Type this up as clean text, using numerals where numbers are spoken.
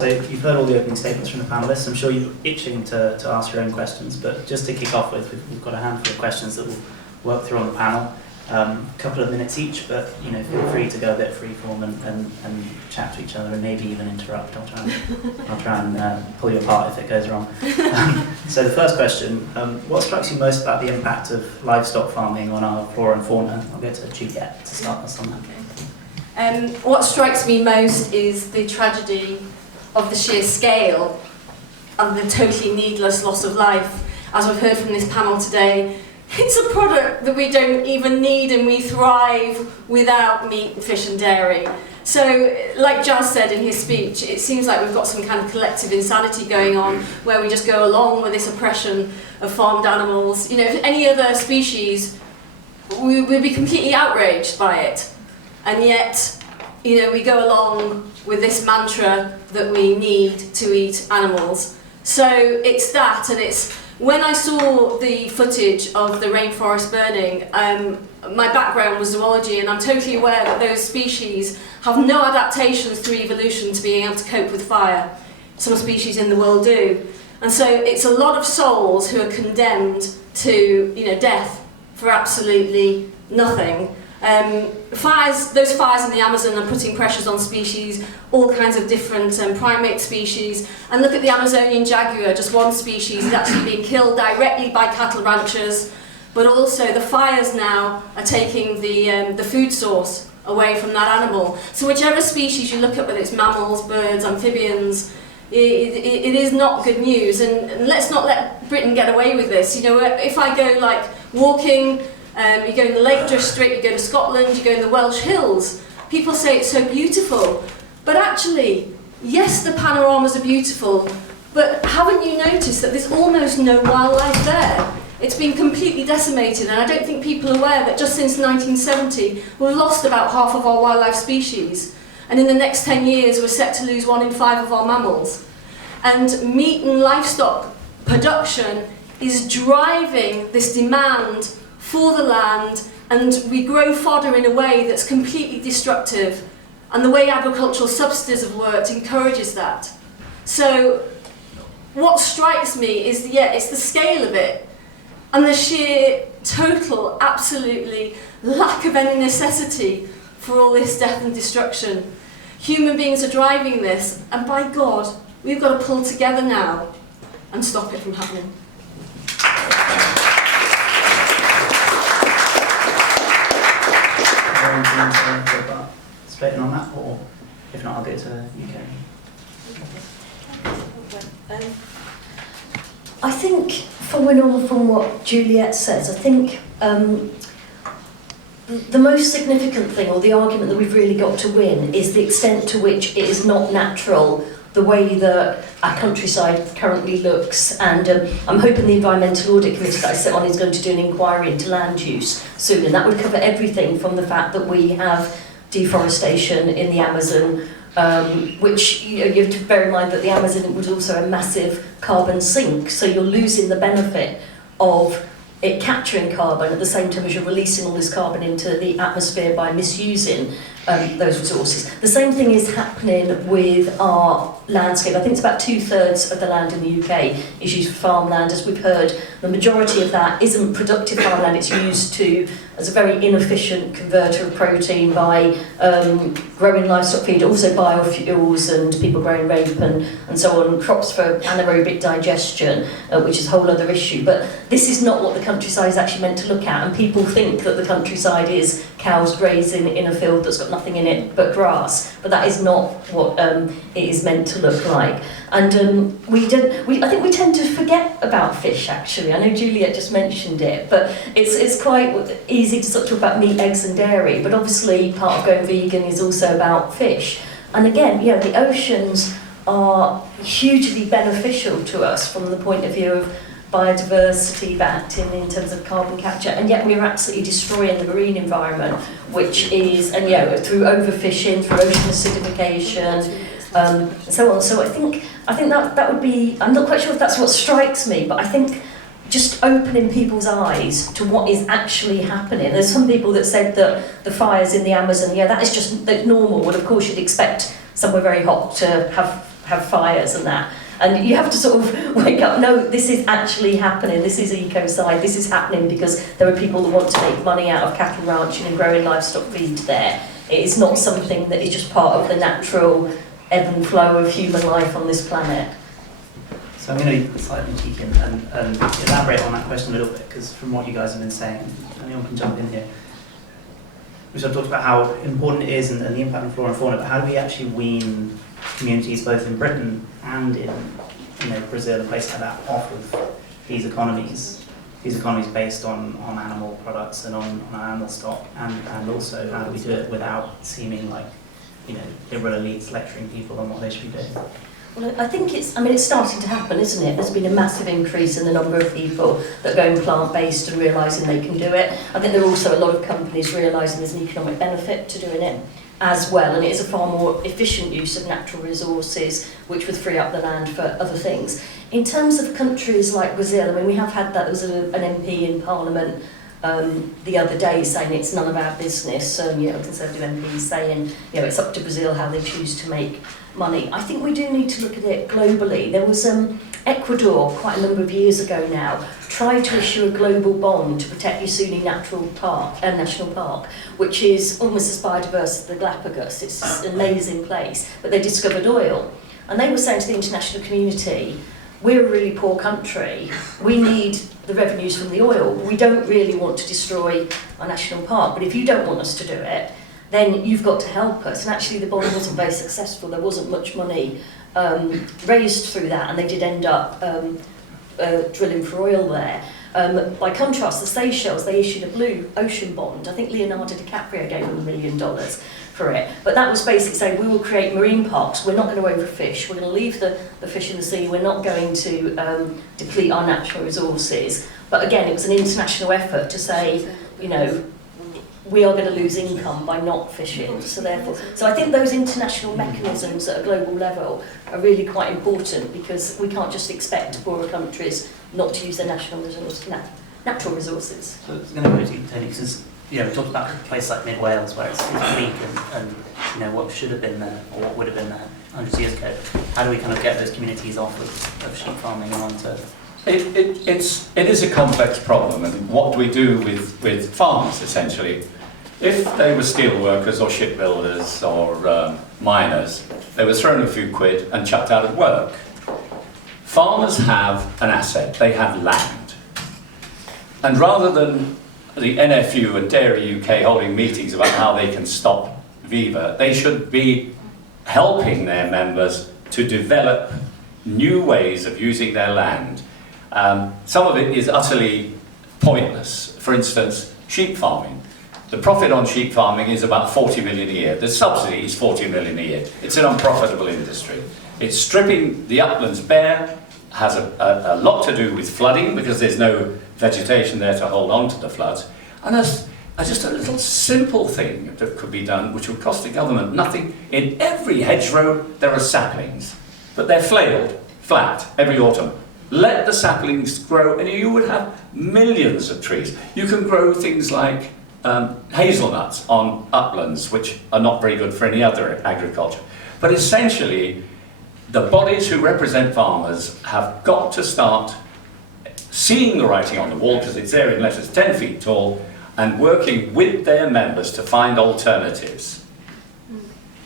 So you've heard all the opening statements from the panellists. I'm sure you're itching to ask your own questions, but just to kick off with, we've got a handful of questions that we'll work through on the panel. A couple of minutes each, but feel free to go a bit freeform and chat to each other and maybe even interrupt. I'll try and pull you apart if it goes wrong. So the first question, what strikes you most about the impact of livestock farming on our flora and fauna? I'll go to Juliet to start us on that. Okay. What strikes me most is the tragedy of the sheer scale and the totally needless loss of life. As we've heard from this panel today, it's a product that we don't even need, and we thrive without meat, fish and dairy. So, like Jazz said in his speech, it seems like we've got some kind of collective insanity going on where we just go along with this oppression of farmed animals. If any other species, we'd be completely outraged by it. And yet, we go along with this mantra that we need to eat animals. So it's that, and it's when I saw the footage of the rainforest burning, my background was zoology, and I'm totally aware that those species have no adaptations through evolution to being able to cope with fire. Some species in the world do. And so it's a lot of souls who are condemned to death for absolutely nothing. Those fires in the Amazon are putting pressures on species, all kinds of different primate species. And look at the Amazonian jaguar, just one species is actually being killed directly by cattle ranchers. But also the fires now are taking the food source away from that animal. So whichever species you look at, whether it's mammals, birds, amphibians, it is not good news. And let's not let Britain get away with this. If I go walking, you go in the Lake District, you go to Scotland, you go in the Welsh Hills, people say it's so beautiful. But actually, yes, the panoramas are beautiful, but haven't you noticed that there's almost no wildlife there? It's been completely decimated, and I don't think people are aware that just since 1970, we've lost about half of our wildlife species. And in the next 10 years, we're set to lose 1 in 5 of our mammals. And meat and livestock production is driving this demand for the land, and we grow fodder in a way that's completely destructive, and the way agricultural subsidies have worked encourages that. So what strikes me is it's the scale of it and the sheer total absolutely lack of any necessity for all this death and destruction. Human beings are driving this, and by God, we've got to pull together now and stop it from happening. Straight in on that, or if not, I'll go to UK. I think, following on from what Juliet says, I think the most significant thing, or the argument that we've really got to win, is the extent to which it is not natural the way that our countryside currently looks. And I'm hoping the Environmental Audit Committee that I sit on is going to do an inquiry into land use soon, and that would cover everything from the fact that we have deforestation in the Amazon, which you have to bear in mind that the Amazon was also a massive carbon sink, so you're losing the benefit of it capturing carbon at the same time as you're releasing all this carbon into the atmosphere by misusing those resources. The same thing is happening with our landscape. I think it's about 2/3 of the land in the UK is used for farmland. As we've heard, the majority of that isn't productive farmland. It's used as a very inefficient converter of protein by growing livestock feed, also biofuels and people growing rape and so on, crops for anaerobic digestion, which is a whole other issue. But this is not what the countryside is actually meant to look at, and people think that the countryside is cows grazing in a field that's got nothing in it but grass, but that is not what it is meant to look like. And I think we tend to forget about fish, actually. I know Juliet just mentioned it, but it's quite easy to sort of talk about meat, eggs and dairy, but obviously part of going vegan is also about fish. And again, the oceans are hugely beneficial to us from the point of view of biodiversity backed in terms of carbon capture, and yet we're absolutely destroying the marine environment, which is, through overfishing, through ocean acidification, and so on. So I think that would be, I'm not quite sure if that's what strikes me, but I think just opening people's eyes to what is actually happening. There's some people that said that the fires in the Amazon, that is just normal. Well, of course you'd expect somewhere very hot to have have fires and that. And you have to sort of wake up, no, this is actually happening, this is Ecocide, this is happening because there are people that want to make money out of cattle ranching and growing livestock feed there. It is not something that is just part of the natural ebb and flow of human life on this planet. So I'm going to be slightly cheeky and elaborate on that question a little bit, because from what you guys have been saying, anyone can jump in here. We sort of talked about how important it is and the impact on flora and fauna, but how do we actually wean communities both in Britain and in Brazil, a place like that, off of these economies based on animal products and on animal stock, and also how do we do it without seeming like liberal elites lecturing people on what they should be doing? Well, I think it's starting to happen, isn't it? There's been a massive increase in the number of people that are going plant-based and realising they can do it. I think there are also a lot of companies realising there's an economic benefit to doing it as well, and it is a far more efficient use of natural resources, which would free up the land for other things. In terms of countries like Brazil, I mean, we have had that, there was an MP in Parliament the other day saying it's none of our business, a Conservative MP saying, it's up to Brazil how they choose to make money. I think we do need to look at it globally. There was Ecuador, quite a number of years ago now, tried to issue a global bond to protect Yasuni National Park, which is almost as biodiverse as the Galapagos. It's an amazing place, but they discovered oil. And they were saying to the international community, we're a really poor country, we need the revenues from the oil. We don't really want to destroy our national park, but if you don't want us to do it, then you've got to help us. And actually the bond wasn't very successful. There wasn't much money raised through that, and they did end up drilling for oil there. By contrast, the Seychelles, they issued a blue ocean bond. I think Leonardo DiCaprio gave them $1 million for it. But that was basically saying, we will create marine parks, we're not going to overfish, we're going to leave the fish in the sea, we're not going to deplete our natural resources. But again, it was an international effort to say, we are going to lose income by not fishing. So I think those international mechanisms at a global level are really quite important, because we can't just expect poorer countries not to use their natural resources. So it's going to go to you, Tony, because we talked about a place like Mid Wales where it's bleak and what should have been there or what would have been there 100 years ago. How do we kind of get those communities off of sheep farming and onto? It is a complex problem, and what do we do with farmers essentially? If they were steel workers or shipbuilders or miners, they were thrown a few quid and chucked out of work. Farmers have an asset, they have land. And rather than the NFU and Dairy UK holding meetings about how they can stop Viva, they should be helping their members to develop new ways of using their land. Some of it is utterly pointless. For instance, sheep farming. The profit on sheep farming is about 40 million a year. The subsidy is 40 million a year. It's an unprofitable industry. It's stripping the uplands bare, has a lot to do with flooding because there's no vegetation there to hold on to the floods. And there's just a little simple thing that could be done, which would cost the government nothing. In every hedgerow there are saplings, but they're flailed, flat, every autumn. Let the saplings grow and you would have millions of trees. You can grow things like hazelnuts on uplands, which are not very good for any other agriculture. But essentially, the bodies who represent farmers have got to start seeing the writing on the wall, because it's there in letters 10 feet tall, and working with their members to find alternatives.